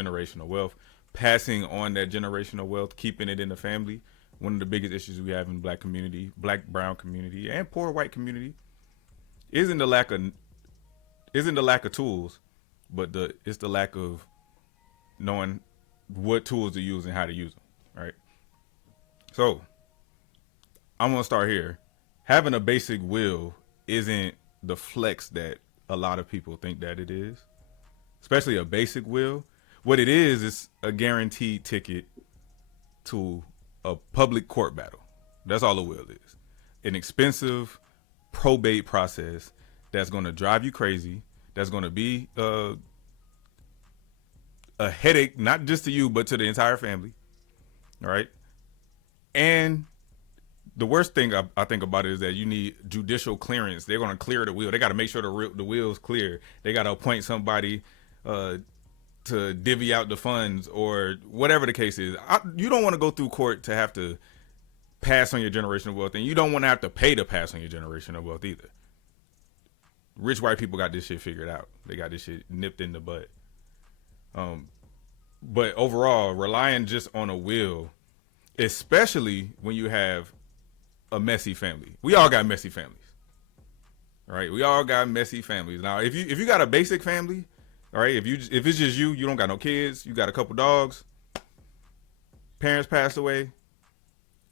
generational wealth, passing on that generational wealth, keeping it in the family. One of the biggest issues we have in the black community, black brown community, and poor white community isn't the lack of tools, but it's the lack of knowing what tools to use and how to use them. Right. So I'm gonna start here. Having a basic will isn't the flex that a lot of people think that it is, especially a basic will. What it is a guaranteed ticket to a public court battle. That's all a will is. An expensive probate process that's going to drive you crazy. That's going to be a headache, not just to you, but to the entire family. All right. And the worst thing I think about it is that you need judicial clearance. They're going to clear the will. They got to make sure the will's clear. They got to appoint somebody to divvy out the funds or whatever the case is. You don't want to go through court to have to pass on your generational wealth, and you don't want to have to pay to pass on your generational wealth either. Rich white people got this shit figured out. They got this shit nipped in the butt. But overall, relying just on a will, especially when you have a messy family. We all got messy families. Right? We all got messy families. Now, if you got a basic family, all right, if it's just you don't got no kids, you got a couple dogs, parents passed away,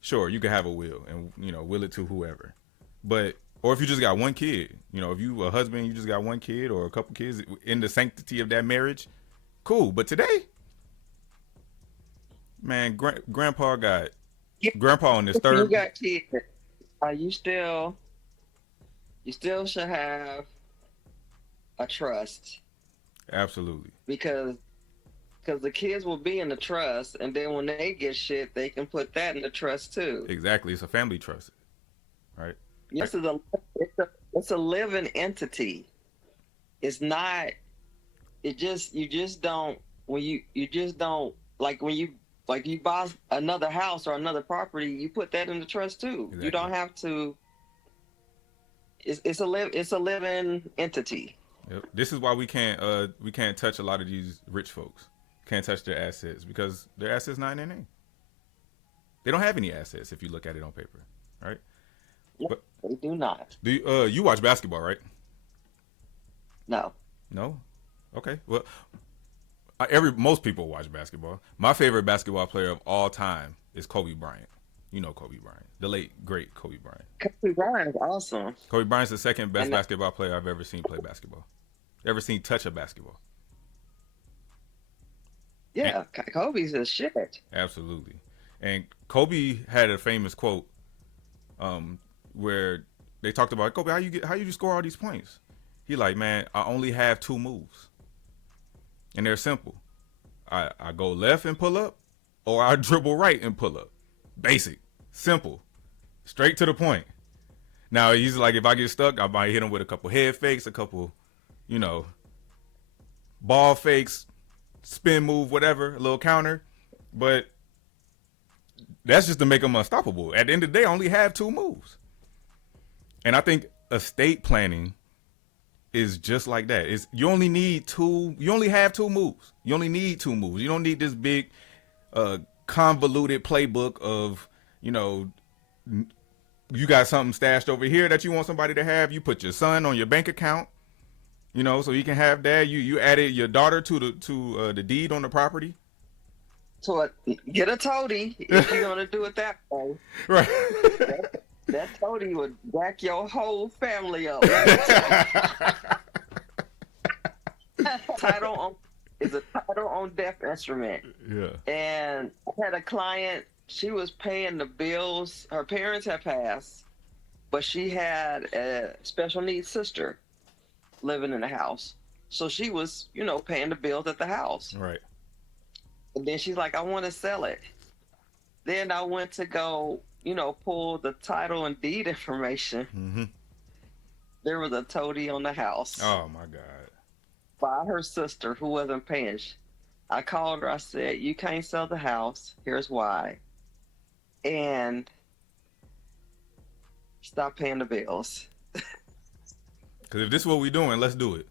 sure, you can have a will and will it to whoever. But or if you just got one kid, if you a husband, you just got one kid or a couple kids in the sanctity of that marriage, cool. But today, man, grandpa on this If you third. got kids, you still should have a trust Absolutely. because the kids will be in the trust, and then when they get shit, they can put that in the trust too. Exactly. It's a family trust, right? Yes, it's a living entity. It's not. You just don't when you just don't like you buy another house or another property, you put that in the trust too. Exactly. You don't have to. It's a living entity. Yep. This is why we can't touch a lot of these rich folks. Can't touch their assets because their assets not in their name. They don't have any assets if you look at it on paper, right? Yep, But they do not. do you watch basketball, right? No. No. Okay. Well, most people watch basketball. My favorite basketball player of all time is Kobe Bryant. You know Kobe Bryant, the late great Kobe Bryant. Kobe Bryant is awesome. Kobe Bryant's the second best And basketball player I've ever seen play basketball. Ever seen touch a basketball? And, yeah, Kobe's a shit. absolutely. And Kobe had a famous quote where they talked about Kobe, how you score all these points? He like, man, I only have two moves, and they're simple. I go left and pull up, or I dribble right and pull up. Basic, simple, straight to the point. Now he's like, if I get stuck, I might hit him with a couple head fakes, a couple, ball fakes, spin move, whatever, a little counter, but that's just to make him unstoppable. At the end of the day, I only have two moves. And I think estate planning is just like that. You only have two moves. You only need two moves. You don't need this big convoluted playbook of, you got something stashed over here that you want somebody to have. You put your son on your bank account, so he can have that. You added your daughter to the deed on the property. So get a toady if you're gonna do it that way. Right. That toady would back your whole family up. Title on is a title on death instrument. Yeah. And I had a client. She was paying the bills. Her parents had passed, but she had a special needs sister living in the house. So she was, paying the bills at the house. Right. And then she's like, I want to sell it. Then I went to go, pull the title and deed information. Mm-hmm. There was a toady on the house Oh my God. by her sister who wasn't paying. I called her. I said, you can't sell the house. Here's why. And stop paying the bills. Because if this is what we're doing, let's do it.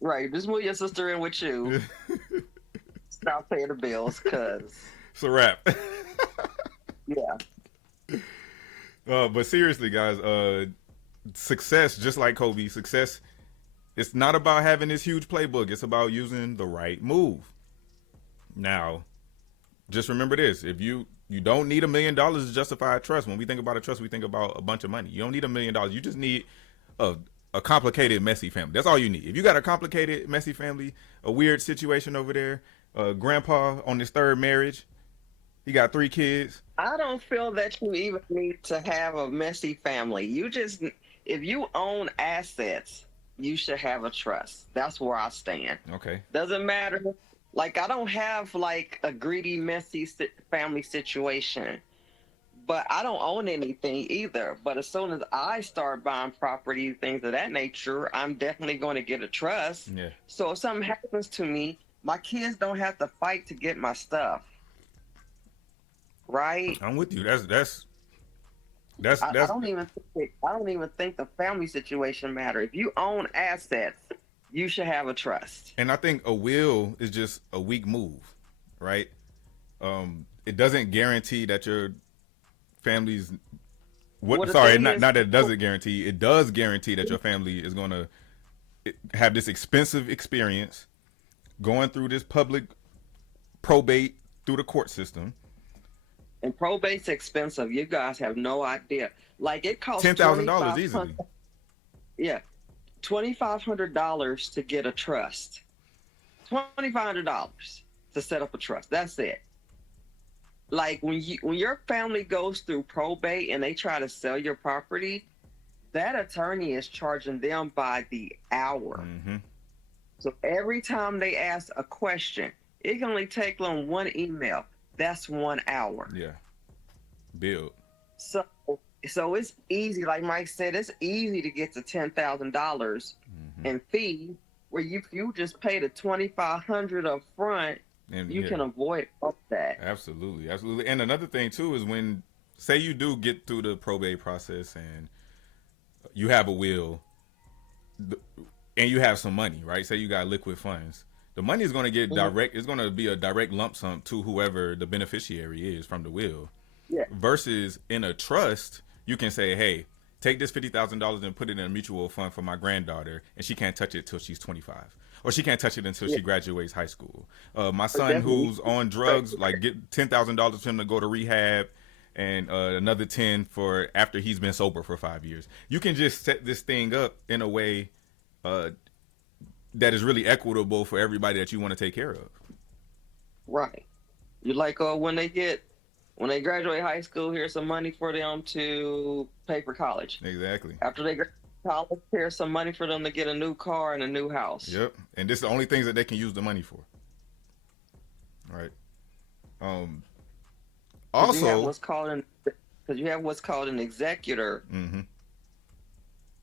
Right. Just move your sister in with you. I'll pay the bills, cause It's a wrap. yeah, But seriously, guys, success, just like Kobe, success, it's not about having this huge playbook. It's about using the right move. Now, just remember this: if you don't need $1 million to justify a trust. When we think about a trust, we think about a bunch of money. You don't need $1 million. You just need a a complicated, messy family. That's all you need. If you got a complicated, messy family, a weird situation over there, grandpa on his third marriage, he got 3 kids. I don't feel that you even need to have a messy family. If you own assets, you should have a trust. That's where I stand. Okay. Doesn't matter. Like, I don't have like a greedy, messy family situation, but I don't own anything either. But as soon as I start buying property, things of that nature, I'm definitely going to get a trust. Yeah. So if something happens to me, my kids don't have to fight to get my stuff. Right? I'm with you. That's I don't even think the family situation matter. If you own assets, you should have a trust. and I think a will is just a weak move, right? It doesn't guarantee that your family's Well, what. the Sorry, thing not is, not that it doesn't guarantee. It does guarantee that your family is gonna have this expensive experience going through this public probate through the court system. and probate's expensive. You guys have no idea. Like, it costs $10,000 easily. yeah, $2,500 to get a trust. $2,500 to set up a trust. That's it. Like, when your family goes through probate and they try to sell your property, that attorney is charging them by the hour. Mm-hmm. So every time they ask a question, it can only take them one email. That's 1 hour. Yeah. Build. So it's easy. Like Mike said, it's easy to get to $10,000 in fee, where you just pay the $2,500 up front. And You can avoid all that. absolutely, absolutely. And another thing too is when, say, you do get through the probate process and you have a will, and you have some money, right? Say you got liquid funds. The money is going to get direct. It's going to be a direct lump sum to whoever the beneficiary is from the will. Yeah. Versus in a trust, you can say, "Hey, take this $50,000 and put it in a mutual fund for my granddaughter, and she can't touch it till she's 25, or she can't touch it until she graduates high school. My son who's on drugs, like, get $10,000 for him to go to rehab, and another 10 for after he's been sober for 5 years. You can just set this thing up in a way that is really equitable for everybody that you want to take care of. Right. You like, when they graduate high school, here's some money for them to pay for college. Exactly. After they graduate college, here's some money for them to get a new car and a new house. Yep. And this is the only things that they can use the money for. All right. Also, you have what's called an executor,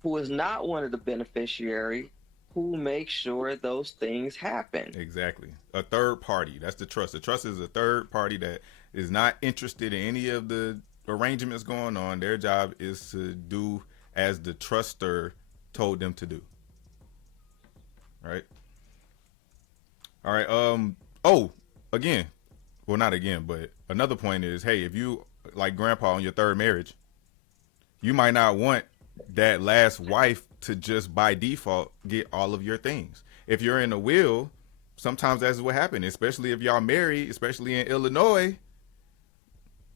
who is not one of the beneficiary, who makes sure those things happen. exactly. A third party. That's the trust. The trust is a third party that is not interested in any of the arrangements going on. Their job is to do as the truster told them to do. Right? All right. Oh, again. Well, not again, but another point is, hey, if you, like grandpa on your third marriage, you might not want that last wife to just by default get all of your things. If you're in a will, sometimes that's what happens, especially if y'all married, especially in Illinois,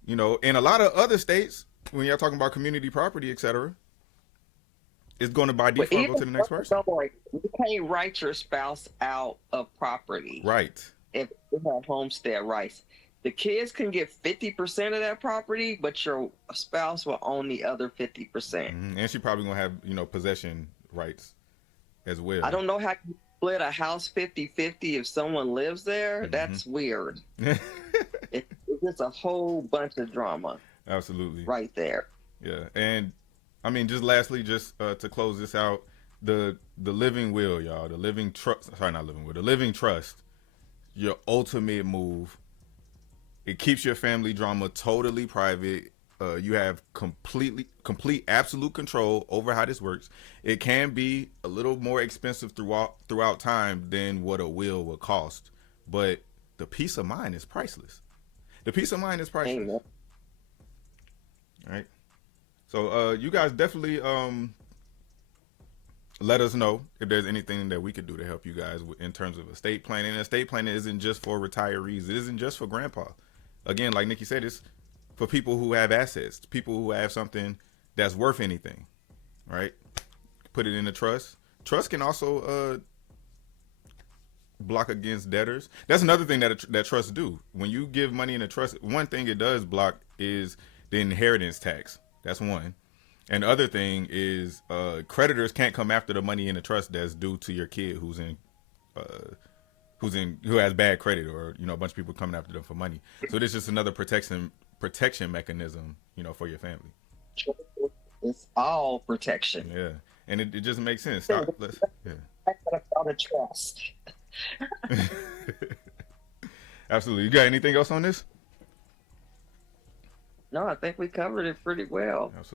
in a lot of other states, when y'all talking about community property, etc., it's going to by default go to the next person. You can't write your spouse out of property. Right. If you have homestead rights. The kids can get 50% of that property, but your spouse will own the other 50%. Mm-hmm. And she probably going to have, possession rights as well. I don't know how you split a house 50-50 if someone lives there. Mm-hmm. That's weird. It's just a whole bunch of drama. Absolutely. Right there. Yeah. And I mean, just lastly, to close this out, the living will, y'all, the living trust, sorry, not living will, the living trust, your ultimate move. It keeps your family drama totally private. You have complete, absolute control over how this works. It can be a little more expensive throughout time than what a will would cost, but the peace of mind is priceless. The peace of mind is priceless. Amen. Right. So you guys definitely let us know if there's anything that we could do to help you guys in terms of estate planning. And estate planning isn't just for retirees. It isn't just for grandpa. Again, like Nikki said, it's for people who have assets, people who have something that's worth anything, right? Put it in a trust. Trust can also block against debtors. That's another thing that trusts do. When you give money in a trust, one thing it does block is the inheritance tax. That's one. And the other thing is creditors can't come after the money in the trust that's due to your kid who has bad credit, or a bunch of people coming after them for money. So this is just another protection mechanism, for your family. It's all protection. Yeah, and it just makes sense. That's what I call a trust. Absolutely. You got anything else on this? No, I think we covered it pretty well. Absolutely.